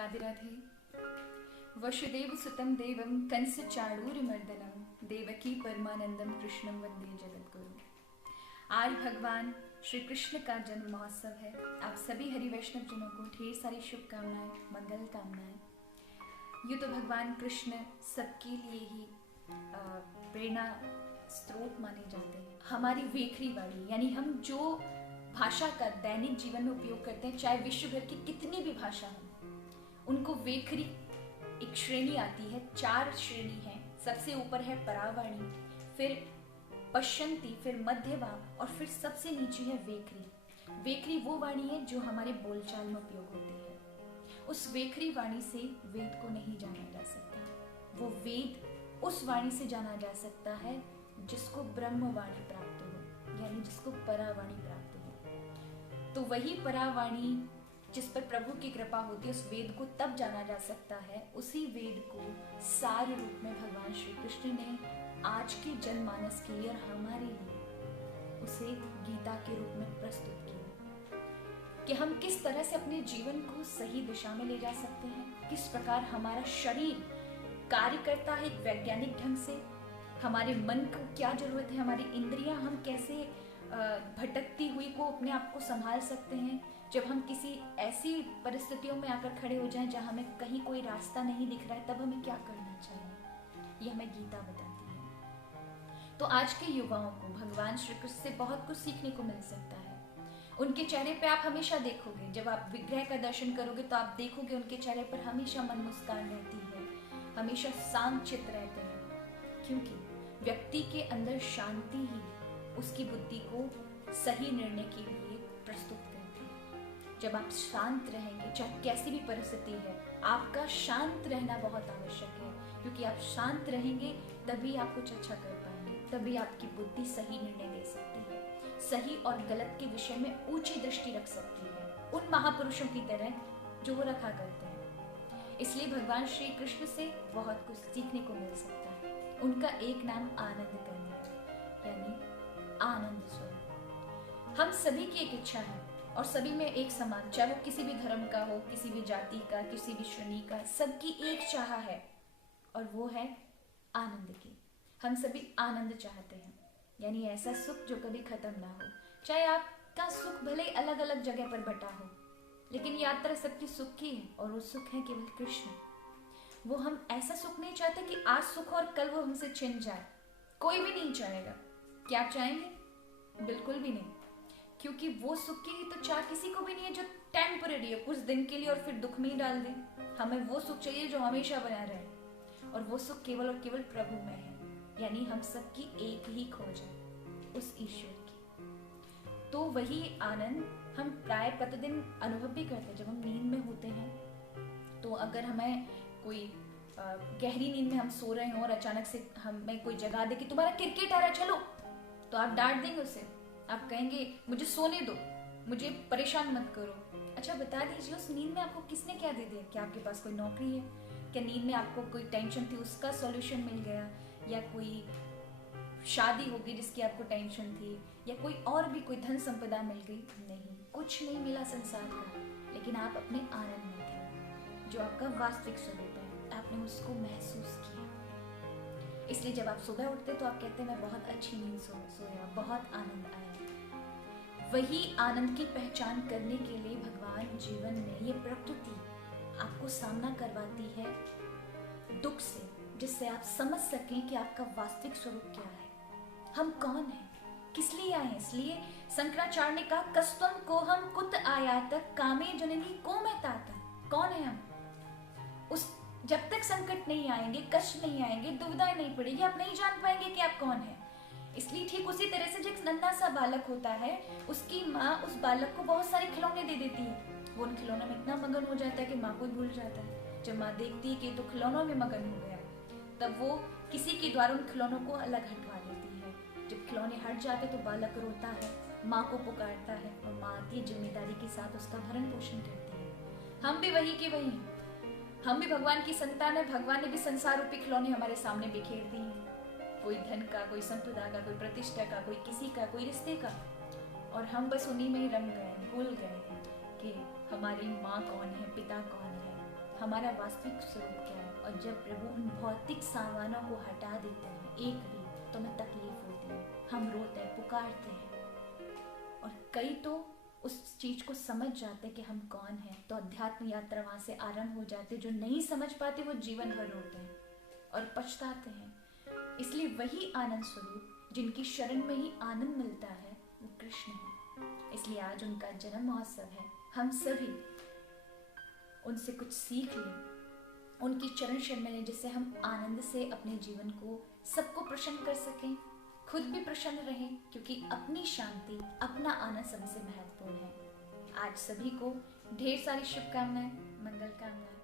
राधे राधे। वसुदेव सुतं देवं कंस चाणूरमर्दनं देवकी परमानंदम कृष्णं वंदे जगद्गुरु। आज भगवान श्री कृष्ण का जन्म महोत्सव है। आप सभी हरि वैष्णव जनों को ढेर सारी शुभकामनाएं, मंगल कामनाएं। यूँ तो भगवान कृष्ण सबके लिए ही प्रेरणा स्रोत माने जाते हैं। हमारी वेखरी वाणी यानी हम जो भाषा का दैनिक जीवन में उपयोग करते हैं, चाहे विश्व भर की कितनी भी भाषा हो, उनको वेखरी एक श्रेणी आती है। 4 श्रेणी है। सबसे ऊपर है परावाणी, फिर पश्चंती, फिर मध्यमा और फिर सबसे नीचे है वेखरी। वेखरी वो वाणी है जो हमारे बोलचाल में उपयोग होती है। उस वेखरी वाणी से वेद को नहीं जाना जा सकता। वो वेद उस वाणी से जाना जा सकता है जिसको ब्रह्म वाणी प्राप्त हो, यानी जिसको परावाणी प्राप्त हो। तो वही परावाणी जिस पर प्रभु की कृपा होती है, उस वेद को तब जाना जा सकता है। उसी वेद को सार रूप में भगवान श्री कृष्ण ने आज के जनमानस के लिए और हमारे लिए उसे गीता के रूप में प्रस्तुत किया कि हम किस तरह से अपने जीवन को सही दिशा में ले जा सकते हैं, किस प्रकार हमारा शरीर कार्य करता है एक वैज्ञानिक ढंग से, हमारे मन को क्या जरूरत है, हमारी इंद्रियां हम कैसे भटकती हुई को अपने आप को संभाल सकते हैं। जब हम किसी ऐसी परिस्थितियों में आकर खड़े हो जाएं जहां हमें कहीं कोई रास्ता नहीं दिख रहा है, तब हमें क्या करना चाहिए, ये हमें गीता बताती है। तो आज के युवाओं को भगवान श्री कृष्ण से बहुत कुछ सीखने को मिल सकता है। उनके चेहरे पे आप हमेशा देखोगे, जब आप विग्रह का दर्शन करोगे तो आप देखोगे उनके चेहरे पर हमेशा मन मुस्कान रहती है, हमेशा शांत चित्त रहते हैं, क्योंकि व्यक्ति के अंदर शांति ही उसकी बुद्धि को सही निर्णय के लिए प्रस्तुत करती है। जब आप शांत रहेंगे, चाहे कैसी भी परिस्थिति है, आपका शांत रहना बहुत आवश्यक है, क्योंकि आप शांत रहेंगे तभी आप कुछ अच्छा कर पाएंगे, तभी आपकी बुद्धि सही निर्णय ले सकती है, सही और गलत के विषय में ऊंची दृष्टि रख सकती है, उन महापुरुषों की तरह जो वो रखा करते हैं। इसलिए भगवान श्री कृष्ण से बहुत कुछ सीखने को मिल सकता है। उनका एक नाम आनंद करना है, यानी आनंद स्वरूप। हम सभी की एक इच्छा है और सभी में एक समान, चाहे वो किसी भी धर्म का हो, किसी भी जाति का, किसी भी श्रेणी का, सबकी एक चाह है और वो है आनंद की। हम सभी आनंद चाहते हैं, यानी ऐसा सुख जो कभी खत्म ना हो। चाहे आपका सुख भले अलग अलग जगह पर बटा हो, लेकिन यात्रा सबकी सुख की है और वो सुख है केवल कृष्ण। वो हम ऐसा सुख नहीं चाहते कि आज सुख और कल वो हमसे छिन जाए। कोई भी नहीं चाहेगा। क्या आप चाहेंगे? बिल्कुल भी नहीं, क्योंकि वो सुख की तो चाह किसी को भी नहीं है जो टेम्पररी है, कुछ दिन के लिए और फिर दुख में ही डाल दे। हमें वो सुख चाहिए जो हमेशा बना रहे, और वो सुख केवल और केवल प्रभु में है, यानी हम सबकी एक ही खोज है, उस ईश्वर की। तो वही आनंद हम प्राय प्रतिदिन अनुभव भी करते हैं। जब हम नींद में होते हैं तो अगर हमें कोई गहरी नींद में हम सो रहे हो और अचानक से हमें कोई जगा दे कि तुम्हारा क्रिकेट आ रहा है चलो, तो आप डांट देंगे उसे, आप कहेंगे मुझे सोने दो, मुझे परेशान मत करो। अच्छा बता दीजिए, उस नींद में आपको किसने क्या दे दिया? क्या आपके पास कोई नौकरी है? क्या नींद में आपको कोई टेंशन थी, उसका सॉल्यूशन मिल गया? या कोई शादी होगी जिसकी आपको टेंशन थी? या कोई और भी कोई धन संपदा मिल गई? नहीं, कुछ नहीं मिला संसार का, लेकिन आप अपने आनंद में थे, जो आपका वास्तविक स्वरूप है। आपने उसको महसूस किया। इसलिए जब आप सुबह उठते तो आप कहते हैं मैं बहुत अच्छी नींद सोया, बहुत आनंद आया। वही आनंद की पहचान करने के लिए भगवान जीवन में ये प्रकृति आपको सामना करवाती है दुख से, जिससे आप समझ सकें कि आपका वास्तविक स्वरूप क्या है, हम कौन हैं, किस लिए आए हैं। इसलिए शंकराचार्य ने कहा कस्तम को हम कुत आयात कामे जननी को मैं ताता। कौन है हम? उस जब तक संकट नहीं आएंगे, कष्ट नहीं आएंगे, दुविधाएं नहीं पड़ेगी, आप नहीं जान पाएंगे कि आप कौन है। इसलिए ठीक उसी तरह से जो एक नन्हा सा बालक होता है, उसकी माँ उस बालक को बहुत सारे खिलौने दे देती है, वो उन खिलौनों में इतना मगन हो जाता है कि माँ को भूल जाता है। जब माँ देखती है कि तो खिलौनों में मगन हो गया, तब वो किसी के द्वारा उन खिलौनों को अलग हटवा देती है। जब खिलौने हट जाते तो बालक रोता है, माँ को पुकारता है, और माँ आती है जिम्मेदारी के साथ उसका भरण पोषण करती है। हम भी वही के वही हैं, हम भी भगवान की संतान है। भगवान ने भी संसार रूपी खिलौने हमारे सामने बिखेर दिए हैं, कोई धन का, कोई संपदा का, कोई प्रतिष्ठा का, कोई किसी का, कोई रिश्ते का, और हम बस उन्हीं में ही रम गए, भूल गए कि हमारी माँ कौन है, पिता कौन है, हमारा वास्तविक स्वरूप क्या है। और जब प्रभु उन भौतिक सामानों को हटा देते हैं एक भी, तो हमें तकलीफ होती है, हम रोते हैं, पुकारते हैं। और कई तो उस चीज को समझ जाते कि हम कौन हैं, तो अध्यात्म यात्रा वहां से आरंभ हो जाती है। जो नहीं समझ पाते वो जीवन भर रोते हैं और पछताते हैं। इसलिए वही आनंद स्वरूप जिनकी शरण में ही आनंद मिलता है वो कृष्ण है। इसलिए आज उनका जन्म महोत्सव है। हम सभी उनसे कुछ सीख लें, उनकी चरण शरण में, जिससे हम आनंद से अपने जीवन को सबको प्रसन्न कर सकें, खुद भी प्रसन्न रहें, क्योंकि अपनी शांति, अपना आनंद सबसे महत्वपूर्ण है। आज सभी को ढेर सारी शुभकामनाएं, मंगल कामनाएं।